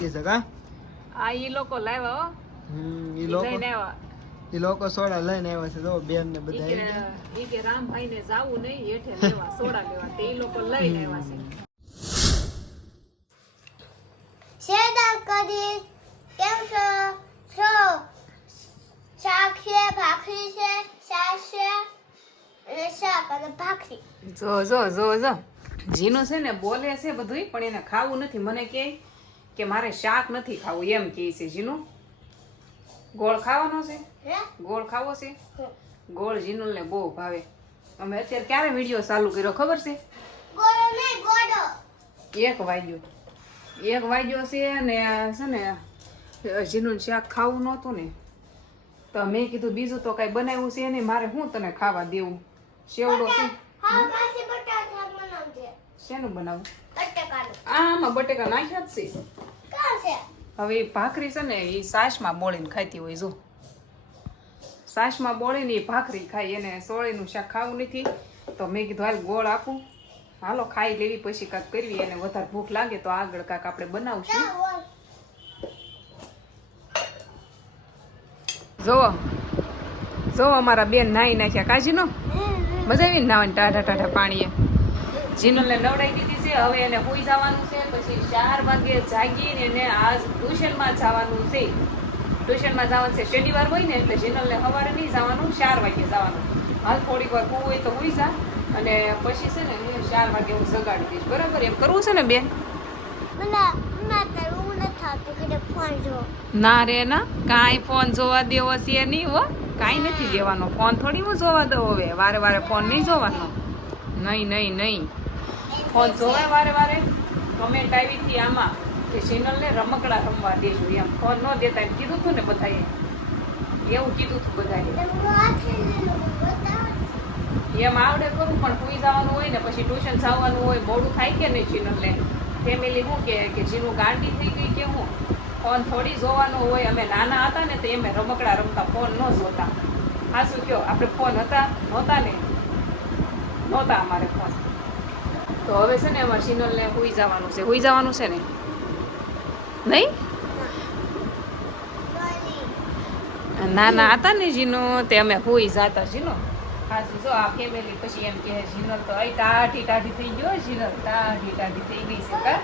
કે? છે આ ઈ લોકો લાવ્યા હો. હમ ઈ ઈ લોકો લઈને આવ્યા. ઈ લોકો સોડા લઈને આવ્યા છે તો બેન ને ઈ કે ઈ કે રામભાઈ ને જાવું નહીં હેઠે લેવા સોડા લેવા. તે ઈ લોકો લઈને આવ્યા છે. શેડા કરી કેમ છો? છો? શાક છે ભાખરી છે શાક છે અને શાક અને ભાખરી. જો જો જો જો. જીનું છે ને બોલે છે બધુંય પણ એને ખાવું નથી. મને કહે કે મારે શાક નથી ખાવું એમ કહે છે. જીનું ગોળ ખાવાનો છે? ગોળ ખાવો છે. ગોળ જીનુલને બહુ ભાવે. અમે અત્યારે ક્યારે વીડિયો ચાલુ કર્યો ખબર છે? એક વાગ્યો. એક વાગ્યો છે ને છે ને જીનું શાક ખાવું નહોતું ને. તો મેં કીધું બીજું તો કાંઈ બનાવ્યું છે નહીં મારે હું તને ખાવા દેવું? સેવડો છે? શેનું બનાવું આમાં બટેકા નાખ્યા જ છે. હવે ભાખરી છે ને એ સાસમાં બોળીને ખાતી હોય જો. સાસમાં બોળીને એ ભાખરી ખાય એને સોળીનું શાક ખાવું નથી તો મેં કીધું હાલ ગોળ આપું. હાલો ખાઈ લેવી પછી કાંક કરવી અને વધારે ભૂખ લાગે તો આગળ કાંક આપણે બનાવશું. જોવો જોવો અમારા બેન નાહી નાખ્યા. કાજીનો? મજા આવી નાવાની ટાઢા ટાઢા પાણીએ? જીનલને નવડાવી દીધી છે. હવે એને હોઈ જવાનું છે. પછી ચાર વાગે જાગીને એને આજ ટ્યુશનમાં જવાનું છે. ટ્યુશનમાં જવાનું છે. શનિવાર હોય ને એટલે જીનલને સવારે નહીં જવાનું ચાર વાગે જવાનું. હાલ થોડીક વાર હું હોય તો હોઈ જા. અને પછી છે ને હું ચાર વાગે હું જગાડી દઈશ. બરાબર? એમ કરવું છે ને બેન? ના રે ના. કાંઈ ફોન જોવા દેવો છે નહીં હો. કાંઈ નથી દેવાનો. ફોન થોડી હું જોવા દઉં હવે. વારે વારે ફોન નહીં જોવાનો. નહીં નહીં નહીં. ફોન જોવાય વારે વારે કમેન્ટ આવી હતી આમાં કે સિનલને રમકડા રમવા દેજો એમ. ફોન ન દેતા એમ કીધું હતું ને બધાએ. એવું કીધું હતું બધાએ. એમ આવડે કરું પણ સુઈ જવાનું હોય ને પછી ટ્યુશન જવાનું હોય, મોડું થાય કે નહીં સિનલને ફેમિલી શું કહે કે જીનું ગાંડી થઈ ગઈ કે હું? ફોન થોડી જોવાનો હોય. અમે નાના હતા ને તો એમે રમકડા રમતા, ફોન ન જોતા. હા શું કહો આપણે ફોન હતા, નહોતા ને? નહોતા અમારે ફોન. તો હવે છે ને અમારે ચિનલને સુઈ જવાનું છે. સુઈ જવાનું છે ને? નહીં? ના ના હતા ને જીનો તે અમે હોઈ જાતા જીનો ખાસી જો આ ફેમિલી પછી એમ કે જીનલ તો અહીં ટાઢી ટાઢી થઈ ગયો જીનલ ટાઢી ટાઢી થઈ ગઈ છે, કા?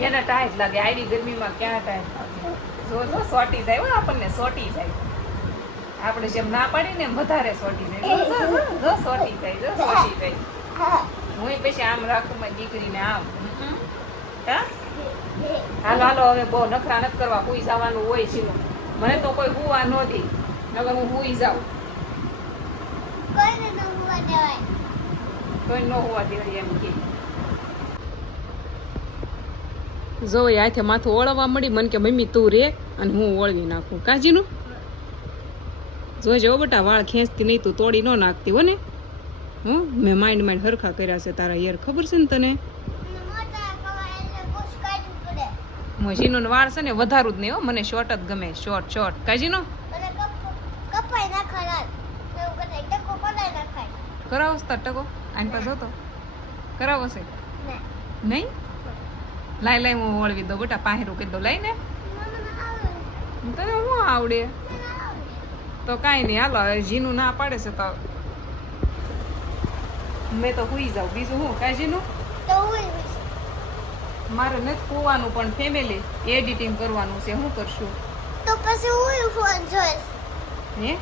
એને ટાઈટ લાગે. આવી ગરમીમાં ક્યાં ટાઈટ લાગે? જો જો સોટી જાય આપણને સોટી જાય. આપણે જેમ ના પાડીને એમ વધારે સોટી જાય. જો સોટી જાય, જો સોટી જાય. હું પછી આમ રાખું મારી દીકરીને આમ. હા હાલો હાલો હવે બહુ નખરા નથી કરવા હુઈ જવાનું હોય છે મને તો કોઈ હુવા નહોતી નગર હું હુઈ જાઉં. કોઈ ન હોવા દેવાય એમ કે. જો એ હાથે માથું ઓળવા મળી મને કે મમ્મી તું રે અને હું ઓળવી નાખું. કાજીનું? જોજો બેટા વાળ ખેંચતી નહીં તું તોડી ન નાખતી હો ને? હું? મેં માઇન્ડ માઇન્ડ હરખા કર્યા છે તારા યાર. ખબર છે ને તને? મશીનો વાળ છે ને વધારું જ નહીં હો. મને શોર્ટ જ ગમે. શોર્ટ શોર્ટ કાજીનો? કરાવો તાર ટકો? આની પાસે હતો? કરાવો છે? નહીં? લાઈ લાઈ હું વળવી દઉં. બેટા, પાહેરું કરી દઉં. લઈ ને. મને આવે તને શું આવડે? તો કાંઈ નહીં. હાલો, હવે જીનું ના પાડે છે તો મેં તો હુઈ જાઉં. બીજું હું? મારે નથી હોવાનું પણ ફેમિલી એડિટિંગ કરવાનું છે. હું કરશું? તો પછી હું ફોન જોઈશ. હે?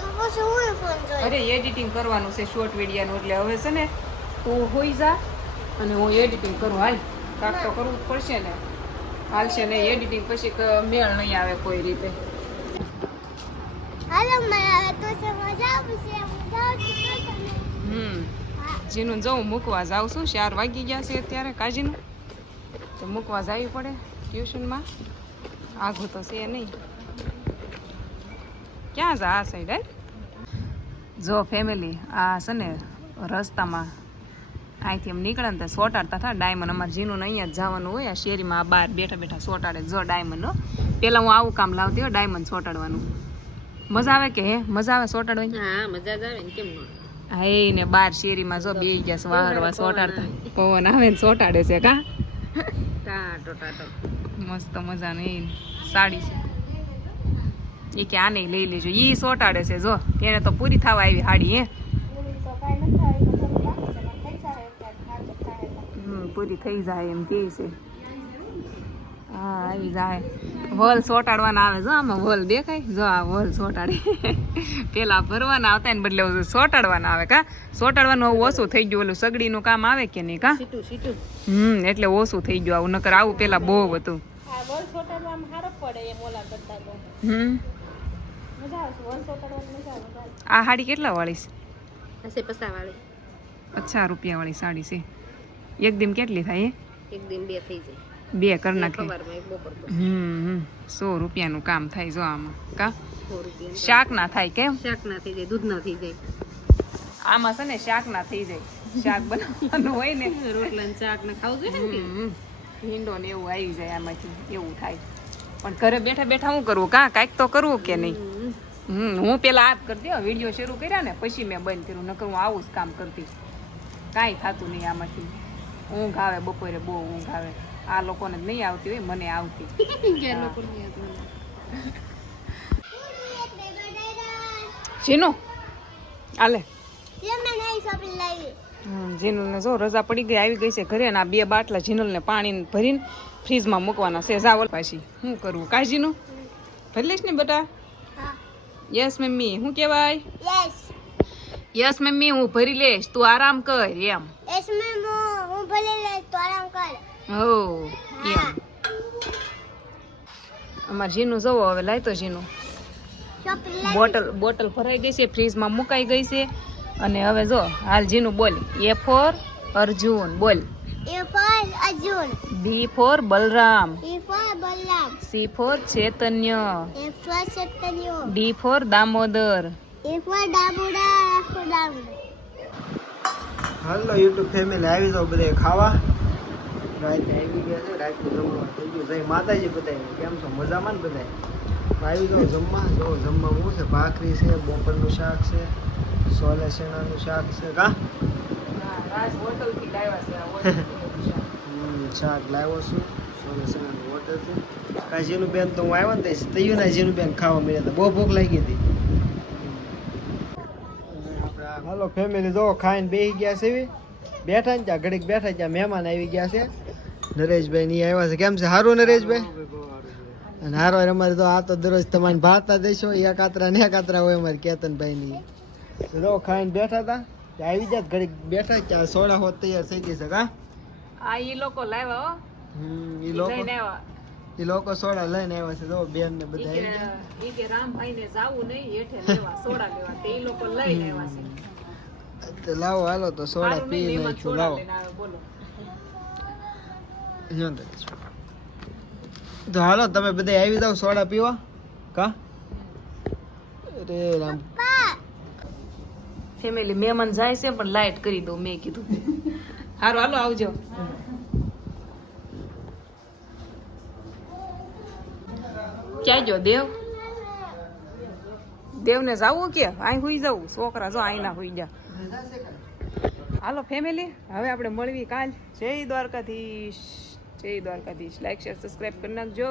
તો પછી હું ફોન જોઈશ. અરે એડિટિંગ કરવાનું છે શોર્ટ વિડિયાનું એટલે હવે છે ને તું હોઈ જા અને હું એડિટિંગ કરું. હાલ કાંક તો કરવું પડશે ને. હાલશે ને એડિટિંગ પછી મેળ નહીં આવે કોઈ રીતે. હાલો મને તો છે. મજા આવશે. હમ. હા જીનું જવું મૂકવા જાઉં છું, ચાર વાગી ગયા છે અત્યારે કાજીનું. તો મૂકવા જવી પડે ટ્યુશનમાં. આઘું તો છે નહીં. ક્યાં જા આ સાઈડ હે? જો ફેમિલી આ છે ને રસ્તામાં અહીંથી એમ નીકળે ને તો સોટાડતા હતા ડાયમંડ અમારે જીનું અહીંયા જ જવાનું હોય, આ શેરીમાં આ બહાર બેઠા બેઠા સોટાડે જો ડાયમંડ પહેલાં હું આવું કામ લાવતી હોય ડાયમંડ સોટાડવાનું. મજા આવે કે હે? મજા આવે સોટાડવાની? હા, મજા જ આવે ને, કેમ ન હા એ ને બાર શેરીમાં જો બે ગયા વાહરવા સોટાડતા. પવન આવે ને સોટાડે છે કા? ટાટો ટાટો. મસ્ત મજાની એ સાડી છે. એ કે આને લઈ લેજો. ઈ સોટાડે છે જો. એને તો પૂરી થવા આવી સાડી હે. છે પૂરી થઈ જાય એમ કે છે. હા આવી જાય. વોલ સોટાડવાના આવે જો આમાં વોલ દેખાય? જો આ વોલ સોટાડે. પેલા ભરવાના આવતા ને બદલે સોટાડવાના આવે કા? સોટાડવાનું ઓછું થઈ ગયું ઓલું સગડીનું કામ આવે કે નહીં કા? હમ એટલે ઓછું થઈ ગયું આવું નકર આવું પેલા બહુ હતું. હમ. આ સાડી કેટલા વાળી છે? અચ્છા રૂપિયા વાળી સાડી છે. એક દિન કેટલી થાય એક દિન બે થઈ જાય. બે કરી નાખે. હમ. સો રૂપિયાનું કામ થાય જો આમાં. કા? રૂપિયા શાક ના થાય કેમ શાક ના થઈ જાય દૂધ ના થઈ જાય. આમાં છે ને શાક ના થઈ જાય. શાક બનાવવાનું હોય ને. રોટલા ને શાક ને ખાવું જોઈએ ને ભીંડો ને એવું આવી જાય આમાંથી એવું થાય. પણ ઘરે બેઠા બેઠા હું કરવું કા કાંઈક તો કરવું કે નહીં? હમ હું પેલા આપ કરતી હો વીડિયો શરૂ કર્યા ને પછી મેં બંધ કર્યું નકર હું આવું જ કામ કરતી. કાંઈ થતું નહીં આમાંથી. ઊંઘ આવે બપોરે બહુ ઊંઘ આવે. આ લોકોને નહીં આવતી હોય મને આવતી. કે લોકો નહીં જીનુ આલે. લાવી. જો રજા પડી ગઈ આવી ગઈ છે ઘરે અને આ બે બાટલા જીનલને પાણી ભરીને ફ્રીજમાં મૂકવાના છે. જાવલ પાછી. શું કરવું? કાજીનું ભરી લઈશ ને બેટા? Yes mummy. શું કહેવાય? યસ યસ મમ્મી હું ભરી લઈશ. તું આરામ કર એમ. યસ મમ્મી હું ભરી લઈશ. તું આરામ કર. હો અમાર જીનું જવો હવે લાય તો જીનું બોટલ બોટલ ભરાઈ ગઈ છે ફ્રીજમાં મુકાઈ ગઈ છે. અને હવે જો હાલ જીનું બોલ. એ ફોર અર્જુન બોલ. A for Arjun. B for Balram. C for Chaitanya. D for Damodar. Hello YouTube family આવી જાવ બધે ખાવા. રાતે આવી ગયા છે રાતનું જમવા. થઈ ગયું જય માતાજી બધાય કેમ છો? મજામાં ને બધાય? આવી જાવ જમવા જો જમવા હું છે? ભાખરી છે બોપરનું શાક છે સોલે શેણાનું શાક છે કા? હમ, શાક લાવ્યો છું સોલે શેણાનું હોટલથી કાજીનું બેન તો હું આવ્યો ને તે તૈયું ના જીનું બેન ખાવા મળ્યા હતા. બહુ ભૂખ લાગી હતી. હાલો ફેમિલી જો ખાઈને બેસી ગયા છે એવી? બેઠા ને ત્યાં ઘડીક બેઠા ત્યાં મહેમાન આવી ગયા છે. નરેશભાઈ ની આવ્યા છે. કેમ છે? સારું નરેશભાઈ? અને હારો અમારે તો આ તો દરરોજ તમારે ભાતા દેશો એક કાતરા ને કાતરા હોય અમારે કેતનભાઈ ની રો ખાઈને બેઠા હતા. આવી જાત ઘડીક બેઠા ત્યાં સોડા હોત તૈયાર થઈ ગઈ છે કા? આ ઈ લોકો લાવ્યા હો. હમ ઈ લોકો એ લોકો સોડા લઈને આવ્યા છે જો બેન ને બધા આવી ગયા. ઈ કે રામભાઈ ને જાવું નહીં હેઠે લેવા સોડા લેવા તે ઈ લોકો લઈને આવ્યા છે. તો લાવો હાલો તો સોડા પી નાખ્યું લાવો તો. હાલો તમે બધા આવી જાવ સોડા પીવા કા અરે રામ ફેમિલી મહેમાન જાય છે પણ લાઈટ કરી દઉં મેં કીધું હારું હાલો આવજો ક્યાં ગયો દેવ દેવને જાવું કે અહીં હુઈ જવું છોકરા જો અહીં ના હુઈ જા હાલો ફેમિલી હવે આપણે મળવી કાલ. જય દ્વારકાધીશ. જય દ્વારકાધીશ. લાઈક શેર સબસ્ક્રાઈબ કરી નાખજો.